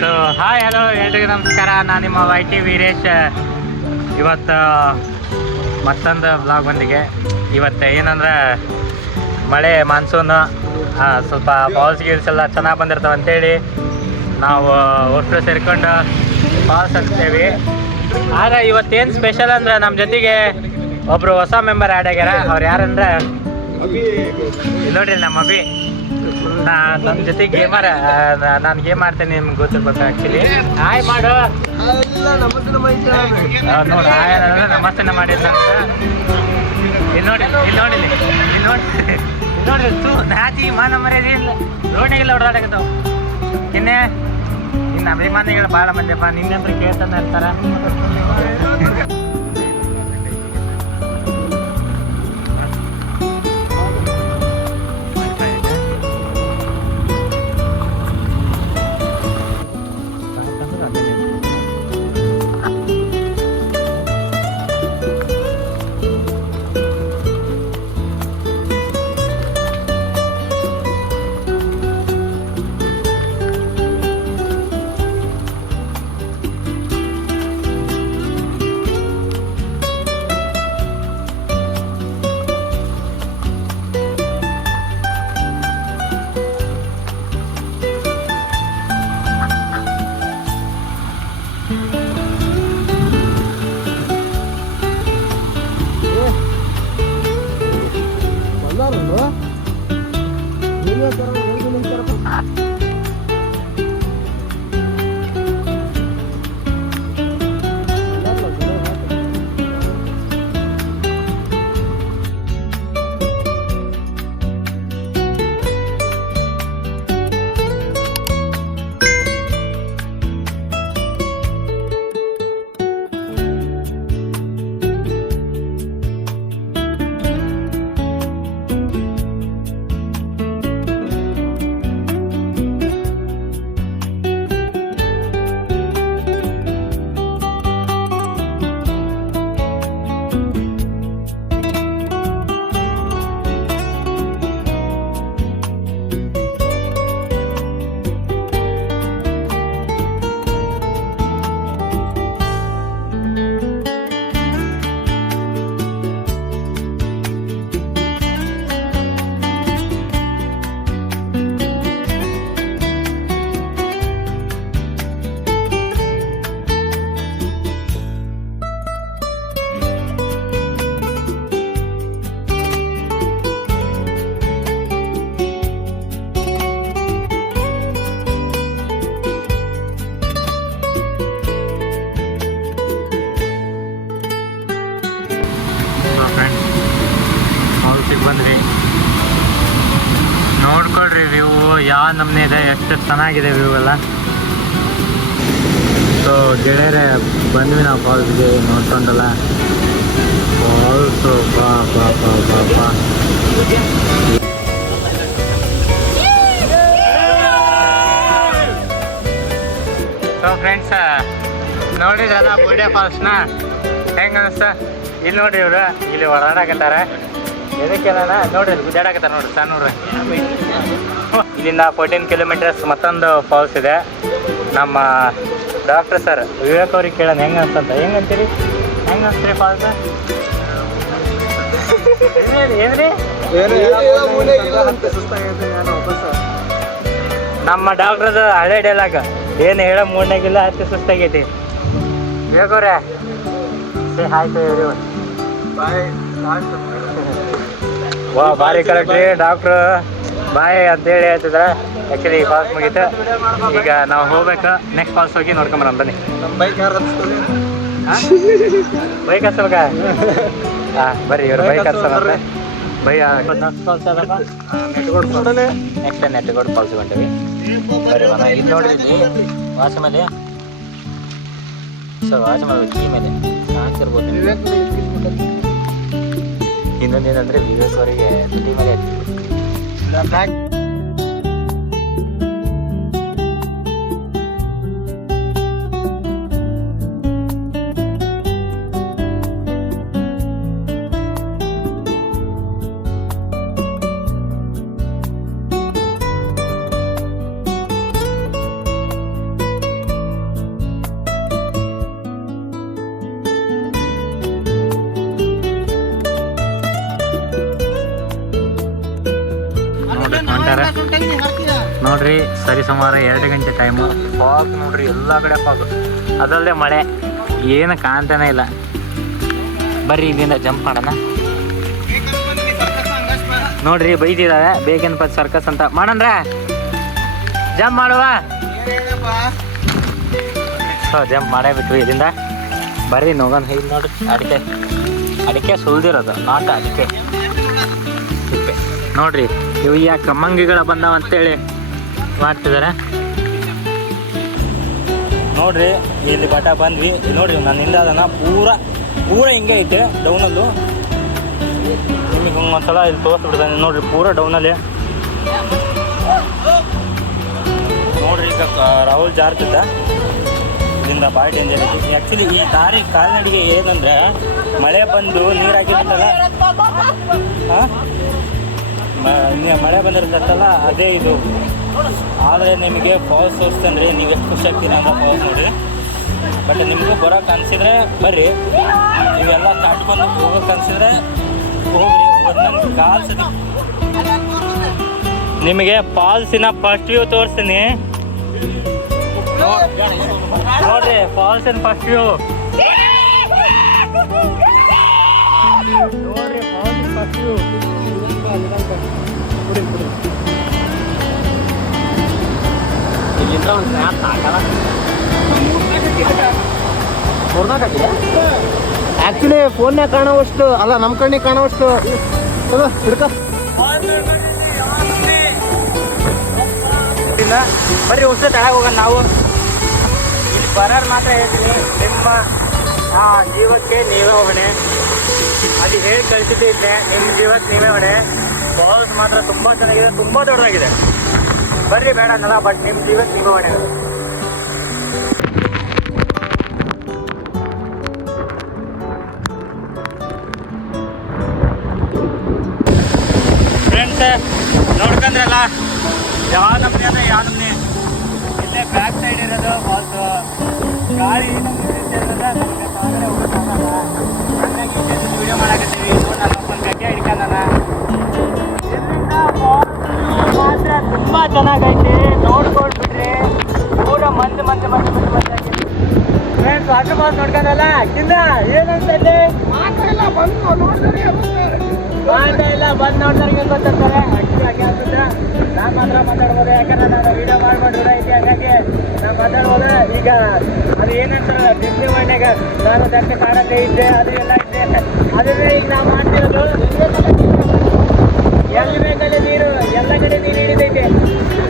So hi hello ಎಲ್ರಿಗೂ ನಮಸ್ಕಾರ. ನಾನು ನಿಮ್ಮ YT ವೀರೇಶ್. ಇವತ್ತು ಮತ್ತೊಂದು ಬ್ಲಾಗ್ ಬಂದಿಗೆ. ಇವತ್ತು ಏನಂದ್ರೆ ಮಳೆ ಮಾನ್ಸೂನು ಸ್ವಲ್ಪ ಫಾಲ್ಸ್ ಗೀಲ್ಸ್ ಎಲ್ಲ ಚೆನ್ನಾಗಿ ಬಂದಿರ್ತಾವೆ ಅಂತೇಳಿ ನಾವು ಒಟ್ಟು ಸೇರ್ಕೊಂಡು ಫಾಲ್ಸ್ ಅಂತೇವಿ. ಆದರೆ ಇವತ್ತೇನು ಸ್ಪೆಷಲ್ ಅಂದ್ರೆ ನಮ್ಮ ಜೊತೆಗೆ ಒಬ್ಬರು ಹೊಸ ಮೆಂಬರ್ ಆ್ಯಡ್ ಆಗ್ಯಾರ. ಅವ್ರು ಯಾರಂದ್ರೆ ನೋಡ್ರಿ ನಮ್ಮ ಅಭಿ. ನಮ್ಮ ಜೊತೆ ಗೇಮರ್. ನಾನು ಗೇಮ್ ಆಡ್ತೇನೆ, ನಿಮ್ಗೆ ಗೊತ್ತು ಆ್ಯಕ್ಚುಲಿ. ಹಾಯ್ ಮಾಡು ನೋಡಿ. ಹಾಯ್ ನಮಸ್ತೆ ಮಾಡಿದ್ದ ಇಲ್ಲಿ ನೋಡಿ, ಇಲ್ಲಿ ನೋಡಿ, ಇಲ್ಲಿ ನೋಡಿ, ನೋಡ್ರಿ ನಾಚಿ ಮಾನ ಮರ್ಯಾದೆ ಇಲ್ಲ. ರೋಡ್ನಾಗೆಲ್ಲ ಹೊಡೆದಾಡಕತ್ತಾವ. ಇನ್ನು ಅಭಿಮಾನಿಗಳು ಭಾಳ ಮಂದಿಪ್ಪ ನಿನ್ನಂದ್ರೆ ಕೇಳ್ತಾನೆ ಇರ್ತಾರ. ಬಂದ್ರಿ ನೋಡ್ಕೊಳ್ರಿ. ವ್ಯೂ ಯಾವ ನಮ್ನೆ ಇದೆ, ಎಷ್ಟು ಚೆನ್ನಾಗಿದೆ ವ್ಯೂ ಎಲ್ಲ. ಸೊ ಗೆಳೆಯರೆ ಬಂದ್ವಿ ನಾವು ಫಾಲ್ಸ್ಗೆ. ನೋಡ್ಕೊಂಡಲ್ಲ ಫಾಲ್ಸು ಬಾ ಬಾ ಬಾ ಬಾ ಬಾ. ಸೊ ಫ್ರೆಂಡ್ಸ್ ನೋಡಿದ್ರಲ್ಲ ಬುರ್ಡೆ ಫಾಲ್ಸ್ನ, ಹೆಂಗೆ ಅನಿಸ್ತಾ? ಇಲ್ಲಿ ನೋಡ್ರಿ, ಇವರು ಇಲ್ಲಿ ಹೊರಡಾಕತ್ತಾರೆ. ಎದಕ್ಕೆಲ್ಲ ನೋಡ್ರಿ ಗುದ್ದಾಡಕತ್ತಾರ ನೋಡ್ರಿ ಸಣ್ಣ ನೋಡ್ರಿ. ಇಲ್ಲಿಂದ 14 ಕಿಲೋಮೀಟರ್ಸ್ ಮತ್ತೊಂದು ಫಾಲ್ಸ್ ಇದೆ. ನಮ್ಮ ಡಾಕ್ಟರ್ ಸರ್ ವಿವೇಕ್ ಅವ್ರಿಗೆ ಕೇಳೋಣ ಹೆಂಗೆ ಅನ್ಸಂತ. ಹೆಂಗೆ ಅಂತೀರಿ? ಹೆಂಗೆ ಅನ್ಸ್ತೀರಿ ಫಾಲ್ಸ್? ಏನ್ರಿ ನಮ್ಮ ಡಾಕ್ಟ್ರದು ಹಳೆ ಡೈಲಾಗ್, ಏನು ಹೇಳೋ ಮೂಡ್ನಾಗಿಲ್ಲ, ಹತ್ತಿ ಸುಸ್ತಾಗೈತಿ. ವಿವೇಕ್ ಅವ್ರೆ ಆಯ್ತು ಇವ್ರಿ ವಾ ಭಾರಿ ಕರೆಕ್ಟ್ ರೀ. ಡಾಕ್ಟ್ರು ಬಾಯ್ ಅಂತೇಳಿ ಹೇಳ್ತಿದ್ದಾರೆ. ಆ್ಯಕ್ಚುಲಿ ಫಾಲ್ಸ್ ಮುಗೀತು, ಈಗ ನಾವು ಹೋಗ್ಬೇಕು. ನೆಕ್ಸ್ಟ್ ಫಾಲ್ಸ್ ಹೋಗಿ ನೋಡ್ಕೊಂಬರೋಣ ಬನ್ನಿ. ಬೈಕ್ ಹರ್ಸ್ಬೇಕಾ? ಹಾಂ ಬರ್ರಿ, ಇವ್ರು ಬೈಕ್ ಹರ್ಸೋಣ. ಬೈ ಫಾಲ್ಸ್ ಅದಪ್ಪ, ನೆಕ್ಸ್ಟ್ ನೆಟ್ಟಗೋಡ್ ಫಾಲ್ಸ್ ಹೊಂಟೀವಿ. ಬರ್ರಿ ಇಲ್ಲಿ ನೋಡ್ರಿ, ವಾಸಮಲೆ. ಸೊ ವಾಸಮಲೆ ಕೀ ಮೇಲೆ ಹಾಕ್ತಿರ್ಬೋದು. ಇನ್ನೊಂದೇನಂದರೆ ವಿವೇಕ್ ಅವರಿಗೆ ದುಡ್ಡಿ ಮೇಲೆ ನೋಡ್ರಿ ಸರಿ ಸುಮಾರು 2 ಗಂಟೆ ಟೈಮು. ಫಾಗ್ ನೋಡ್ರಿ, ಎಲ್ಲ ಕಡೆ ಫಾಗ್, ಅದಲ್ಲದೆ ಮಳೆ ಏನು ಕಾಣ್ತಾನೆ ಇಲ್ಲ. ಬರ್ರಿ ಇಲ್ಲಿಂದ ಜಂಪ್ ಮಾಡೋಣ. ನೋಡ್ರಿ ಬೈದಿದ್ದಾವೆ ಬೇಗನ್ ಪತ್ ಸರ್ಕಸ್ ಅಂತ. ಮಾಡಂದ್ರ ಜಂಪ್ ಮಾಡುವ. ಸೊ ಜಂಪ್ ಮಾಡೇ ಬಿಟ್ವಿ ಇಲ್ಲಿಂದ. ಬರ್ರಿ ನೋಗೋಣ. ಇಲ್ಲಿ ನೋಡ್ರಿ ಅಡಿಕೆ ಸುಲ್ದಿರೋದು, ನಾಟ ಅಡಿಕೆ ಸಿಪ್ಪೆ ನೋಡ್ರಿ. ಇವು ಯಾಕೆ ಕಮ್ಮಂಗಿಗಳ ಬಂದಾವ ಅಂತೇಳಿ ಮಾಡ್ತಿದ್ದಾರೆ ನೋಡ್ರಿ. ಇಲ್ಲಿ ಬಟ ಬಂದ್ವಿ ನೋಡ್ರಿ. ನನ್ನಿಂದ ಅದನ್ನ ಪೂರ ಹಿಂಗೆ ಐತೆ ಡೌನಲ್ಲು. ನಿಮಗೆ ಒಂದ್ಸಲ ಇಲ್ಲಿ ತೋರಿಸ್ಬಿಡ್ತಾನೆ ನೋಡ್ರಿ, ಪೂರ ಡೌನಲ್ಲಿ ನೋಡ್ರಿ. ಈಗ ರಾಹುಲ್ ಜಾರ್ತಿದ್ದ ಇಲ್ಲಿಂದ ಭಾಳ ಡೇಂಜರ್ ಐತಿ. ಆ್ಯಕ್ಚುಲಿ ಈ ದಾರಿ ಕಾಲ್ನಡಿಗೆ ಏನಂದ್ರೆ ಮಳೆ ಬಂದು ನೀರಾಗಿರುತ್ತಲ್ಲ, ಮಳೆ ಬಂದಿರುತ್ತಲ್ಲ ಅದೇ ಇದು. ಆದರೆ ನಿಮಗೆ ಫಾಲ್ಸ್ ತೋರಿಸ್ತಂದ್ರೆ ನೀವು ಎಷ್ಟು ಖುಷಿ ಆಗ್ತೀನಿ ಅಂತ ಫಾಲ್ಸ್ ನೋಡಿ. ಬಟ್ ನಿಮಗೂ ಬರೋಕೆ ಅನಿಸಿದ್ರೆ ಬರ್ರಿ, ನೀವೆಲ್ಲ ದಾಟ್ಕೊಂಡು ಹೋಗೋಕೆ ಅನಿಸಿದ್ರೆ ಹೋಗ್ರಿ. ಒಂದೊಂದು ಕಾಲ್ಸ್ ನಿಮಗೆ ಫಾಲ್ಸಿನ ಫಸ್ಟ್ ವ್ಯೂ ತೋರಿಸ್ತೀನಿ ನೋಡ್ರಿ. ಫಾಲ್ಸಿನ ಫಸ್ಟ್ ವ್ಯೂ ನೋಡ್ರಿ. ಫಾಲ್ಸಿನ ಫಸ್ಟ್ ವ್ಯೂ ಇಲ್ಲಿಂದ ಒಂದು ಸ್ನ್ಯಾಪ್ ಹಾಕಲ್ಲ. ಆ್ಯಕ್ಚುಲಿ ಫೋನ್ಯಾಗ ಕಾಣೋವಷ್ಟು ಅಲ್ಲ, ನಮ್ಮ ಕಣ್ಣಿಗೆ ಕಾಣೋವಷ್ಟು ಹಿಡ್ಕ. ಬರ್ರಿ ಹೊಸ ತಳಗ ಹೋಗೋಣ ನಾವು. ಇಲ್ಲಿ ಬರೋರು ಮಾತ್ರ ಹೇಳ್ತೀನಿ, ನಿಮ್ಮ ಜೀವಕ್ಕೆ ನೀವೇ ಹೊಣೆ. ಅದು ಹೇಳಿ ಕಳಿಸಿದ್ದೆ, ನಿಮ್ಮ ಜೀವಕ್ಕೆ ನೀವೇ ಹೊಣೆ. ಫಾಲ್ಸ್ ಮಾತ್ರ ತುಂಬ ಚೆನ್ನಾಗಿದೆ, ತುಂಬ ದೊಡ್ಡದಾಗಿದೆ. ಬರ್ರಿ ಬೇಡ ಅನ್ನಲ್ಲ, ಬಟ್ ನಿಮ್ಮ ಜೀವಕ್ಕೆ ನೀವೇ ಹೊಣೆ. ಫ್ರೆಂಡ್ಸ್ ನೋಡ್ಕೊಂಡ್ರಲ್ಲ, ಯಾವ ನಮ್ನಿ ಅಂದರೆ ಯಾವ ನಮ್ನಿ. ಇಲ್ಲೇ ಬ್ಯಾಕ್ ಸೈಡ್ ಇರೋದು ಫಾಲ್ಸು. ಗಾಳಿ ನಮಗೆ ಹೊರಗಡೆ ಹೋಗೋಕ್ಕಾಗಲ್ಲ. ಹಂಗಾಗಿ ವಿಡಿಯೋ ಮಾಡಕತ್ತೀವಿ. ನಾನು ಒಂದು ಗಡ್ಡೆ ಹಿಡ್ಕೊಂಡಾನ. ಮಾತ್ರ ತುಂಬ ಚೆನ್ನಾಗೈತಿ, ನೋಡ್ಕೊಂಡ್ಬಿಟ್ರಿ. ಪೂರ ಮಂದಿ ಆಗಿದೆ. ಫ್ರೆಂಡ್ಸ್ ವಾಟರ್ ಫಾಲ್ಸ್ ನೋಡ್ಕೊಂಡಲ್ಲ, ಕಿಂದ ಏನಂತಲ್ಲಿ ಮಾತ್ರ ಇಲ್ಲ, ಬಂದು ನೋಡ್ದವ್ರಿಗೆ ಗೊತ್ತಿರ್ತಾರೆ. ಹಾಗೆ ಅಂತಂದ್ರೆ ನಾನು ಮಾತ್ರ ಮಾತಾಡ್ಬೋದು, ಯಾಕಂದ್ರೆ ನಾನು ವೀಡಿಯೋ ಮಾಡ್ಕೊಂಡು ಐತಿ. ಹಾಗಾಗಿ ನಾನು ಮಾತಾಡ್ಬೋದು. ಈಗ ಅದು ಏನಂತಾರಲ್ಲ, ಡಿಸ್ನಿ ವರ್ಲ್ಡ್ನಾಗ ನಾನು ದಟ್ಟ ಕಾಡಲ್ಲೇ ಇದ್ದೆ, ಅದು ಎಲ್ಲ ಇದ್ದೆ. ಅದನ್ನೇ ಈಗ ನಾವು ಮಾಡ್ತಿರೋದು. ಎಲ್ಲಿ ಬೇಕಲ್ಲಿ ನೀರು, ಎಲ್ಲ ಕಡೆ ನೀರು ಹಿಡಿದೈತೆ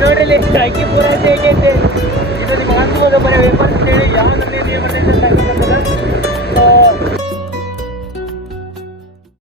ನೋಡ್ರಿ. ಇಲ್ಲಿ ಅಕ್ಕಿ ಪೂರ ಹೇಗೈತೆ ಇದು ನಿಮ್ಗೆ ಅನ್ಬೋದು. ಬರೀ ವೇಪರ್ಸ್ ಹೇಳಿ ಯಾವ ನೀರು